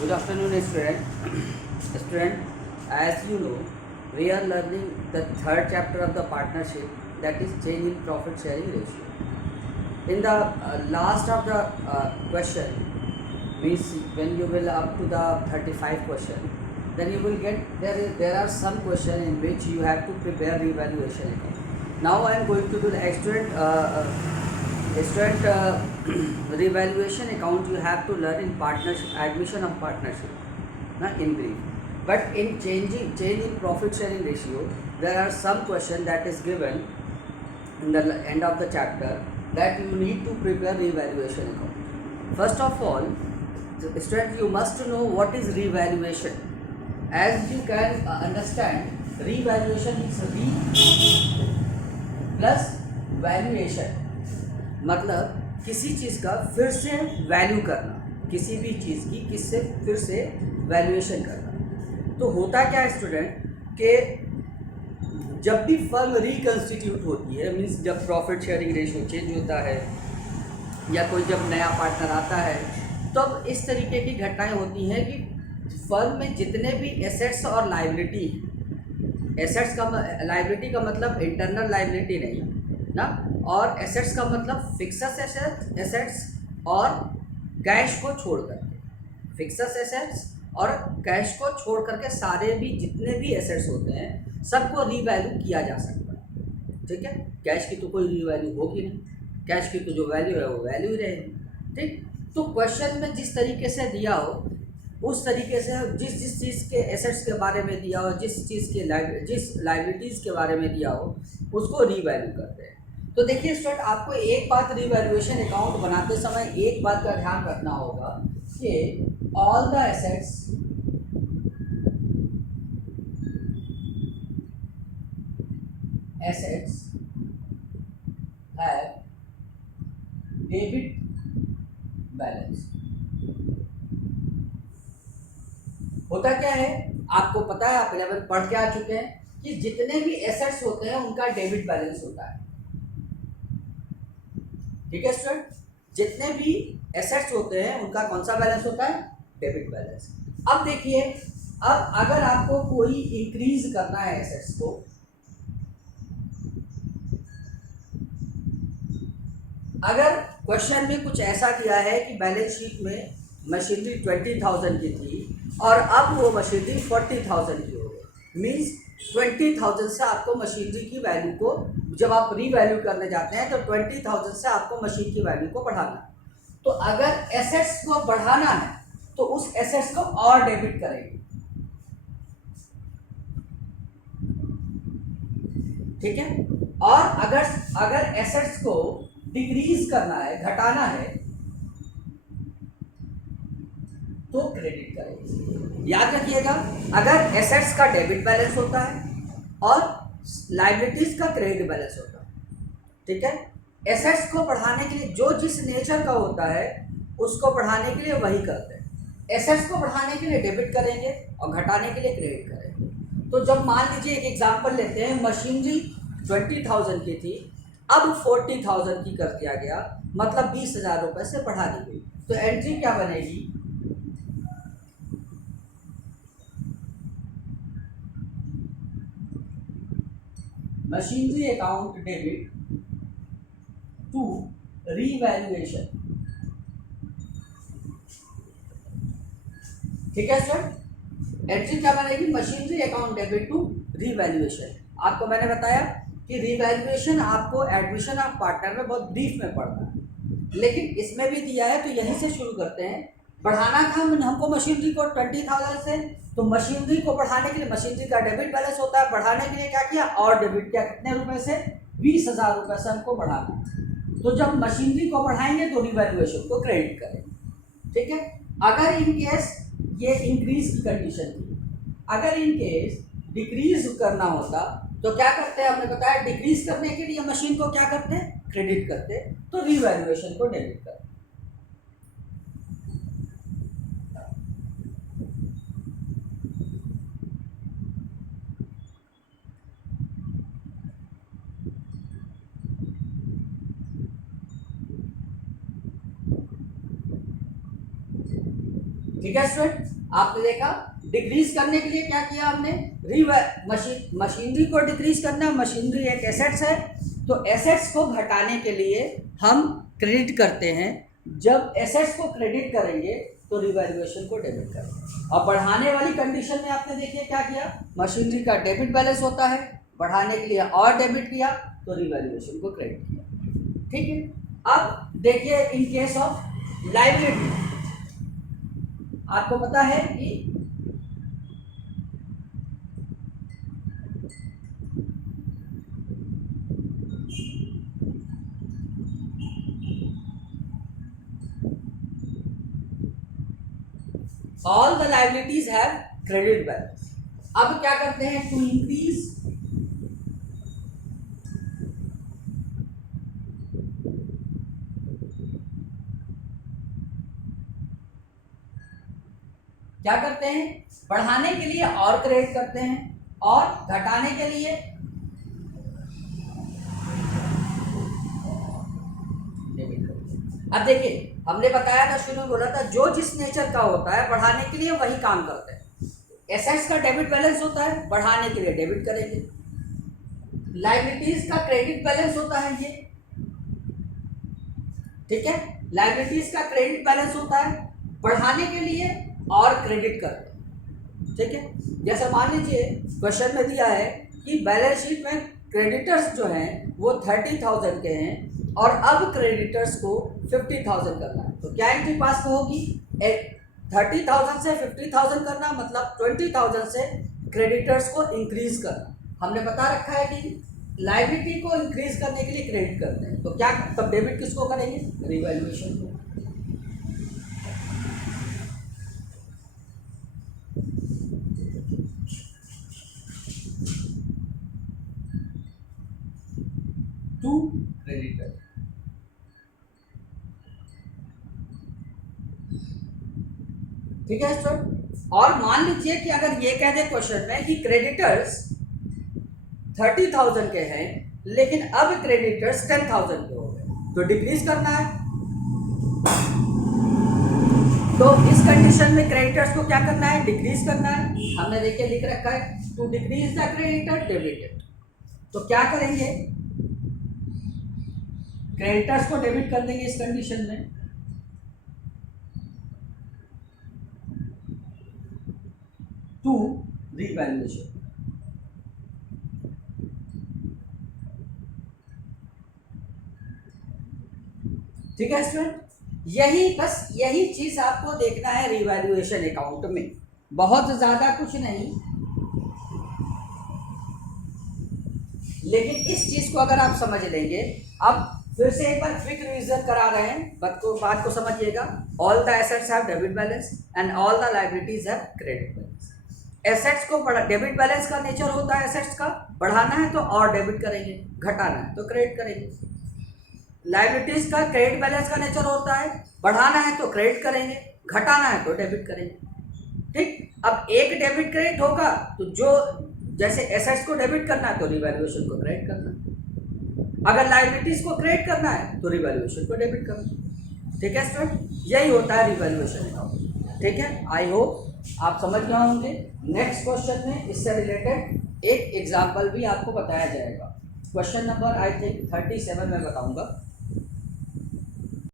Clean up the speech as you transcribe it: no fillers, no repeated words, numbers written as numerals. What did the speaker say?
Good afternoon, student. Student, as you know, we are learning the third chapter of the partnership, that is change in profit sharing ratio. In the last of the question, means when you will up to the 35 question, then you will get there are some question in which you have to prepare revaluation account. Now I am going to do the student revaluation account. You have to learn in partnership, admission of partnership, in brief. But in change in profit sharing ratio, there are some question that is given in the end of the chapter that you need to prepare revaluation account. First of all, student, you must know what is revaluation. As you can understand, revaluation is re plus valuation, मतलब किसी चीज़ का फिर से value करना, किसी भी चीज़ की किससे फिर से वैल्यूएशन करना। तो होता क्या है स्टूडेंट कि जब भी फर्म रिकन्स्टिट्यूट होती है, मीन्स जब प्रॉफिट शेयरिंग रेशियो चेंज होता है या कोई जब नया पार्टनर आता है, तब इस तरीके की घटनाएं होती हैं कि फर्म में जितने भी एसेट्स और लाइबिलिटी, एसेट्स का लाइबिलिटी का मतलब इंटरनल लाइबिलिटी नहीं ना, और एसेट्स का मतलब फिक्सस एसेट्स और कैश को छोड़ करके, फिक्सस एसेट्स और कैश को छोड़ करके सारे भी जितने भी एसेट्स होते हैं सबको रीवैल्यू किया जा सकता है। ठीक है, कैश की तो कोई रीवैल्यू होगी नहीं, कैश की तो जो वैल्यू है वो वैल्यू ही रहेगी। ठीक, तो क्वेश्चन में जिस तरीके से दिया हो उस तरीके से जिस जिस चीज़ के एसेट्स के बारे में दिया हो, जिस चीज़ के जिस लाइबिलिटीज़ के बारे में दिया हो उसको रीवैल्यू करते हैं। तो देखिए स्टूडेंट, आपको एक बात रिवैल्यूएशन अकाउंट बनाते समय एक बात का ध्यान रखना होगा कि all the assets have debit balance. होता क्या है, आपको पता है, आप 11 पढ़ के आ चुके हैं कि जितने भी एसेट्स होते हैं उनका डेबिट बैलेंस होता है। ठीक है स्टूडेंट, जितने भी एसेट्स होते हैं उनका कौन सा बैलेंस होता है? Debit balance. अब देखिए, अब अगर आपको कोई इंक्रीज करना है एसेट्स को, अगर क्वेश्चन में कुछ ऐसा दिया है कि बैलेंस शीट में मशीनरी 20,000 की थी और अब वो मशीनरी 40,000 की हो गई, मीन्स 20,000 से आपको मशीनरी की वैल्यू को, जब आप रीवैल्यू करने जाते हैं तो 20,000 से आपको मशीन की वैल्यू को बढ़ाना है। तो अगर एसेट्स को बढ़ाना है तो उस एसेट्स को और डेबिट करेंगे। ठीक है, और अगर एसेट्स को डिक्रीज करना है, घटाना है, तो क्रेडिट करेंगे। याद रखिएगा, अगर एसेट्स का डेबिट बैलेंस होता है और लाइबिलिटीज का क्रेडिट बैलेंस होता है। ठीक है, एसेट्स को बढ़ाने के लिए जो जिस नेचर का होता है उसको बढ़ाने के लिए वही करते हैं। एसेट्स को बढ़ाने के लिए डेबिट करेंगे और घटाने के लिए क्रेडिट करेंगे। तो जब मान लीजिए एक एग्जांपल लेते हैं, मशीनरी 20,000 की थी, अब 40,000 की कर दिया गया, मतलब 20,000 रुपये से बढ़ा दी गई, तो एंट्री क्या बनेगी? Machinery account debit to revaluation. ठीक है सर, एंट्री क्या बनेगी? Machinery account debit to revaluation. आपको मैंने बताया कि रीवैल्यूएशन आपको एडमिशन ऑफ पार्टनर में बहुत ब्रीफ में पढ़ना है, लेकिन इसमें भी दिया है तो यहीं से शुरू करते हैं। बढ़ाना था हमको मशीनरी को 20,000 से, तो मशीनरी को बढ़ाने के लिए मशीनरी का डेबिट बैलेंस होता है, बढ़ाने के लिए क्या किया और डेबिट किया, कितने रुपए से? 20,000 रुपये से हमको बढ़ाना। तो जब मशीनरी को बढ़ाएंगे तो रिवैल्यूएशन को क्रेडिट करेंगे। ठीक है, अगर इन केस ये इंक्रीज की कंडीशन थी, अगर इन केस डिक्रीज करना होता तो क्या करते हैं? हमने बताया डिक्रीज करने के लिए मशीन को क्या करते हैं? क्रेडिट करते, तो रिवैल्यूएशन को डेबिट करते। ठीक है स्टूडेंट, आपने देखा डिक्रीज करने के लिए क्या किया हमने, मशीनरी को डिक्रीज करना, मशीनरी एक एसेट्स है, तो एसेट्स को घटाने के लिए हम क्रेडिट करते हैं, जब एसेट्स को क्रेडिट करेंगे तो रिवैल्यूएशन को डेबिट करेंगे। और बढ़ाने वाली कंडीशन में आपने देखिए क्या किया, मशीनरी का डेबिट बैलेंस होता है, बढ़ाने के लिए और डेबिट किया तो रिवैल्यूएशन को क्रेडिट किया। ठीक है, अब देखिए इन केस ऑफ लायबिलिटी, आपको पता है कि all the liabilities have credit balance. अब क्या करते हैं, टू इंक्रीज क्या करते हैं, बढ़ाने के लिए और क्रेडिट करते हैं और घटाने के लिए डेबिट करते हैं। अब देखिए हमने बताया था, शुरू में बोला था, जो जिस नेचर का होता है बढ़ाने के लिए वही काम करते हैं। एसेट्स का डेबिट बैलेंस होता है, बढ़ाने के लिए डेबिट करेंगे। लायबिलिटीज का क्रेडिट बैलेंस होता है ये, ठीक है, लायबिलिटीज का क्रेडिट बैलेंस होता है, बढ़ाने के लिए और क्रेडिट करते हैं। ठीक है, जैसे मान लीजिए क्वेश्चन में दिया है कि बैलेंस शीट में क्रेडिटर्स जो हैं वो 30,000 के हैं और अब क्रेडिटर्स को 50,000 करना है, तो क्या एंट्री पास होगी, 30,000 से 50,000 करना, मतलब 20,000 से क्रेडिटर्स को इंक्रीज करना। हमने बता रखा है कि लायबिलिटी को इंक्रीज करने के लिए क्रेडिट करते हैं, तो क्या तब डेबिट किसको करेंगे, रिवैल्यूएशन को। टू क्रेडिटर, ठीक है स्टूडेंट। और मान लीजिए कि अगर ये कह दे क्वेश्चन में कि क्रेडिटर्स 30,000 के हैं लेकिन अब क्रेडिटर्स 10,000 के हो गए, तो डिक्रीज करना है, तो इस कंडीशन में क्रेडिटर्स को क्या करना है, डिक्रीज करना है। हमने देखिए लिख रखा है to decrease the creditor debited, तो क्या करेंगे, क्रेडिटर्स को डेबिट कर देंगे इस कंडीशन में, टू रिवैल्यूएशन। ठीक है स्टूडेंट, यही चीज आपको देखना है रिवैल्यूएशन अकाउंट में, बहुत ज्यादा कुछ नहीं, लेकिन इस चीज को अगर आप समझ लेंगे, अब फिर से एक बार क्विक रिवीजन करा रहे हैं, बात को समझिएगा। All the assets have debit balance and all the liabilities have credit balance. Assets को डेबिट बैलेंस का नेचर होता है, एसेट्स का बढ़ाना है तो और डेबिट करेंगे, घटाना है तो क्रेडिट करेंगे। लायबिलिटीज का क्रेडिट बैलेंस का नेचर होता है, बढ़ाना है तो क्रेडिट करेंगे, घटाना है तो डेबिट करेंगे। ठीक, अब एक डेबिट क्रेडिट होगा तो जो जैसे एसेट्स को डेबिट करना है तो रिवैल्यूएशन को क्रेडिट करना है, अगर लायबिलिटीज को क्रेडिट करना है तो रिवैल्यूएशन को डेबिट करना। ठीक है स्टूडेंट, यही होता है रिवैल्यूएशन अकाउंट। ठीक है, आई होप आप समझ गए होंगे। नेक्स्ट क्वेश्चन में इससे रिलेटेड एक एग्जाम्पल भी आपको बताया जाएगा, क्वेश्चन नंबर आई थिंक 37 में बताऊंगा।